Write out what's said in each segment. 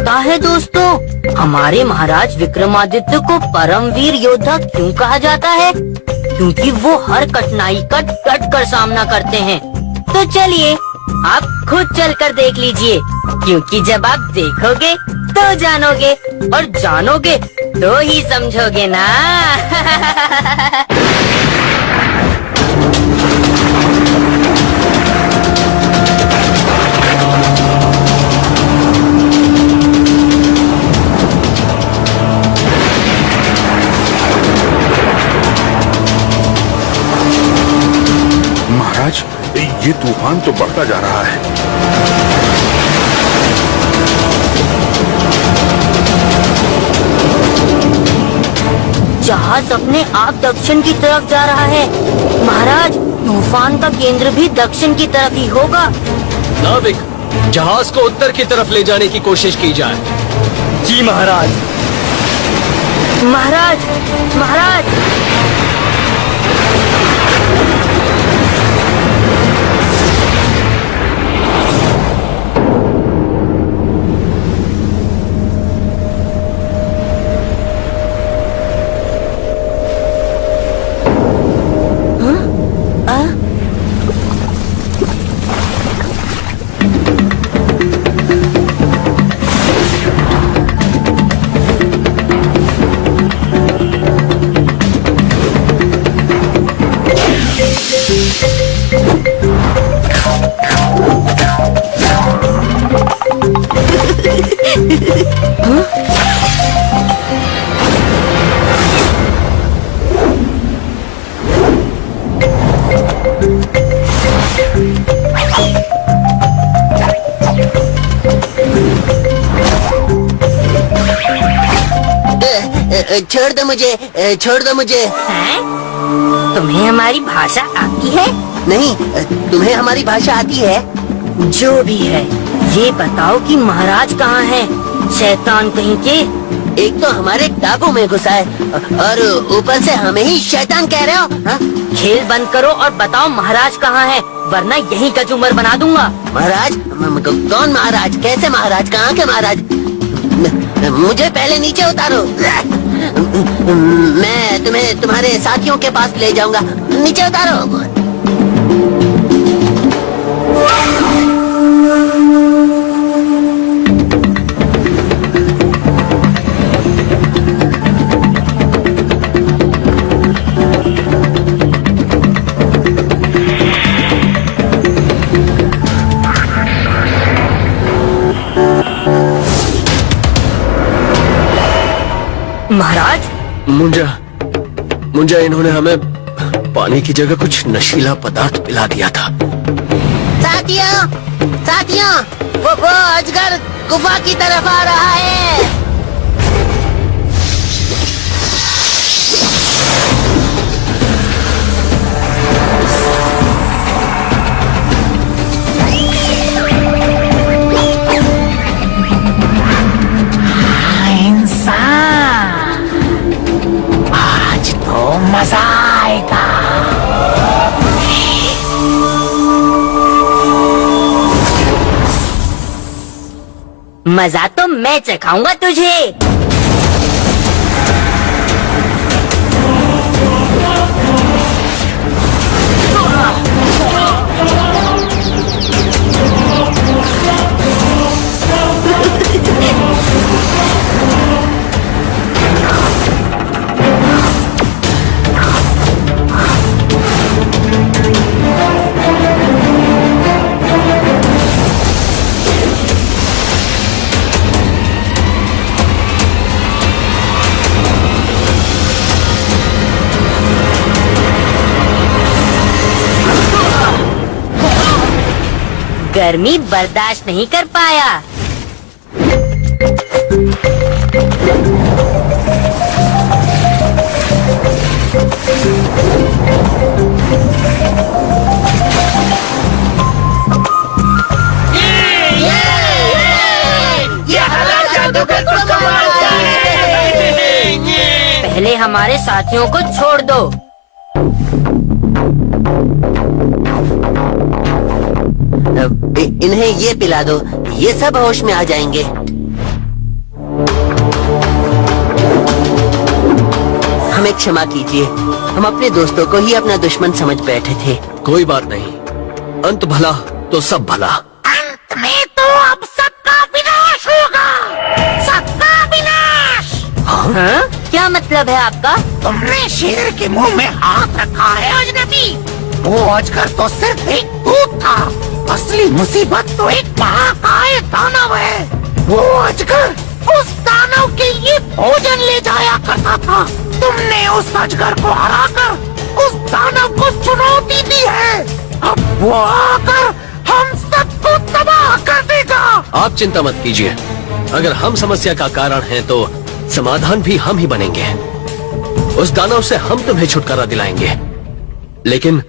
पता है दोस्तों, हमारे महाराज विक्रमादित्य को परमवीर योद्धा क्यों कहा जाता है? क्योंकि वो हर कठिनाई का डट कर सामना करते हैं। तो चलिए आप खुद चलकर देख लीजिए, क्योंकि जब आप देखोगे तो जानोगे, और जानोगे तो ही समझोगे ना। महाराज, ये तूफान तो बढ़ता जा रहा है। जहाज अपने आप दक्षिण की तरफ जा रहा है। महाराज, तूफान का केंद्र भी दक्षिण की तरफ ही होगा। नाविक, जहाज को उत्तर की तरफ ले जाने की कोशिश की जाए। जी महाराज। महाराज, महाराज, छोड़ दो मुझे, छोड़ दो मुझे। हैं? तुम्हें हमारी भाषा आती है? नहीं, तुम्हें हमारी भाषा आती है? जो भी है, ये बताओ कि महाराज कहाँ हैं? शैतान कहीं के। एक तो हमारे टापू में घुसा है, और ऊपर से हमें ही शैतान कह रहे हो। हा? खेल बंद करो और बताओ महाराज कहाँ हैं, वरना यही कचूमर बना दूंगा। महाराज? कौन महाराज? कैसे महाराज? कहाँ के महाराज? मुझे पहले नीचे उतारो। मैं तुम्हें तुम्हारे साथियों के पास ले जाऊंगा। नीचे उतारो। महाराज, मुंजा इन्होंने हमें पानी की जगह कुछ नशीला पदार्थ पिला दिया था। साथियों, साथियों, वो अजगर गुफा की तरफ आ रहा है। आज तो मजा आएगा। मजा तो मैं चखाऊंगा तुझे। गर्मी बर्दाश्त नहीं कर पाया। पहले हमारे साथियों को छोड़ दो। इन्हें ये पिला दो, ये सब होश में आ जाएंगे। हमें क्षमा कीजिए, हम अपने दोस्तों को ही अपना दुश्मन समझ बैठे थे। कोई बात नहीं, अंत भला तो सब भला। अंत में तो अब सबका विनाश होगा, सबका विनाश। हाँ? क्या मतलब है आपका? तुमने शेर के मुंह में हाथ रखा है अजनबी। वो अजगर तो सिर्फ एक भूत था, असली मुसीबत तो एक महाकाय दानव है। वो अजगर उस दानव के लिए भोजन ले जाया करता था। तुमने उस अजगर को हराकर उस दानव को चुनौती दी है। अब वो आकर हम सबको तबाह कर देगा। आप चिंता मत कीजिए, अगर हम समस्या का कारण हैं तो समाधान भी हम ही बनेंगे। उस दानव से हम तुम्हें छुटकारा दिलाएंगे, लेकिन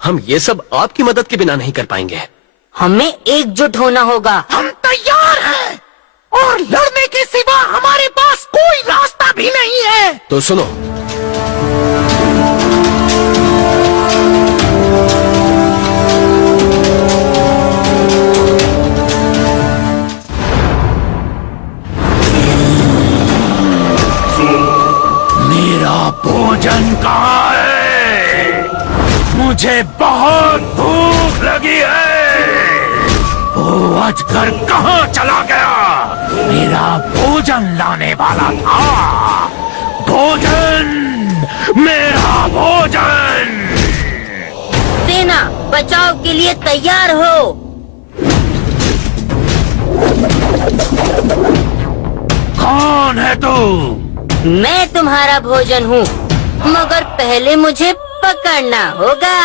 हम ये सब आपकी मदद के बिना नहीं कर पाएंगे। हमें एकजुट होना होगा। हम तैयार हैं और लड़ने के सिवा हमारे पास कोई रास्ता भी नहीं है। तो सुनो, मेरा भोजन कहाँ है? मुझे बहुत भूख लगी है। वो अजगर कहाँ चला गया? मेरा भोजन लाने वाला था। भोजन, मेरा भोजन। सेना बचाव के लिए तैयार हो। कौन है तू? मैं तुम्हारा भोजन हूँ, मगर पहले मुझे पकड़ना होगा।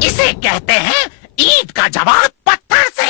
इसे कहते हैं ईंट का जवाब पत्थर से।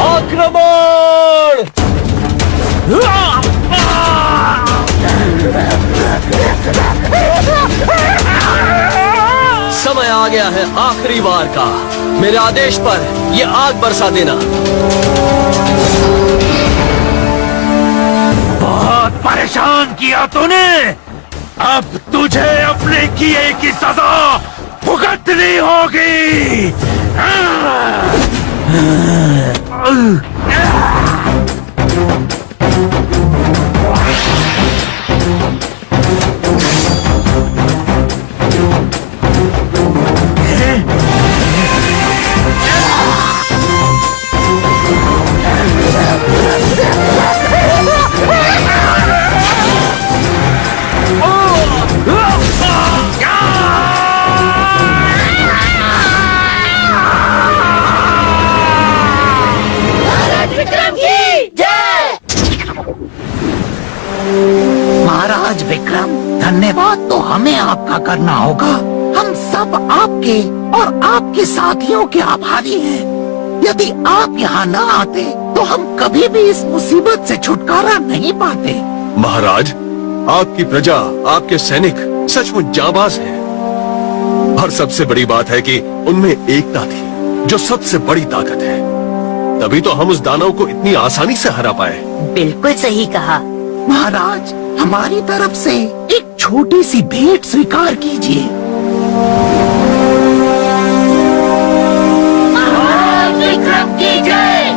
आक्रमण! समय आ गया है आखिरी वार का। मेरे आदेश पर ये आग बरसा देना। बहुत परेशान किया तूने, अब तुझे अपने किए की सजा भुगतनी होगी। महाराज विक्रम, धन्यवाद तो हमें आपका करना होगा। हम सब आपके और आपके साथियों के आभारी हैं। यदि आप यहाँ न आते तो हम कभी भी इस मुसीबत से छुटकारा नहीं पाते। महाराज, आपकी प्रजा, आपके सैनिक सचमुच जाबाज हैं। और सबसे बड़ी बात है कि उनमें एकता थी, जो सबसे बड़ी ताकत है। तभी तो हम उस दानव को इतनी आसानी से हरा पाए। बिल्कुल सही कहा। महाराज, हमारी तरफ से एक छोटी सी भेंट स्वीकार कीजिए। विक्रम की जय।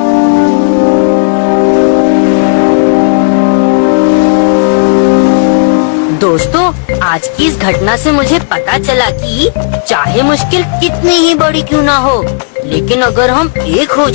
आज की इस घटना से मुझे पता चला कि चाहे मुश्किल कितनी ही बड़ी क्यों ना हो, लेकिन अगर हम एक हो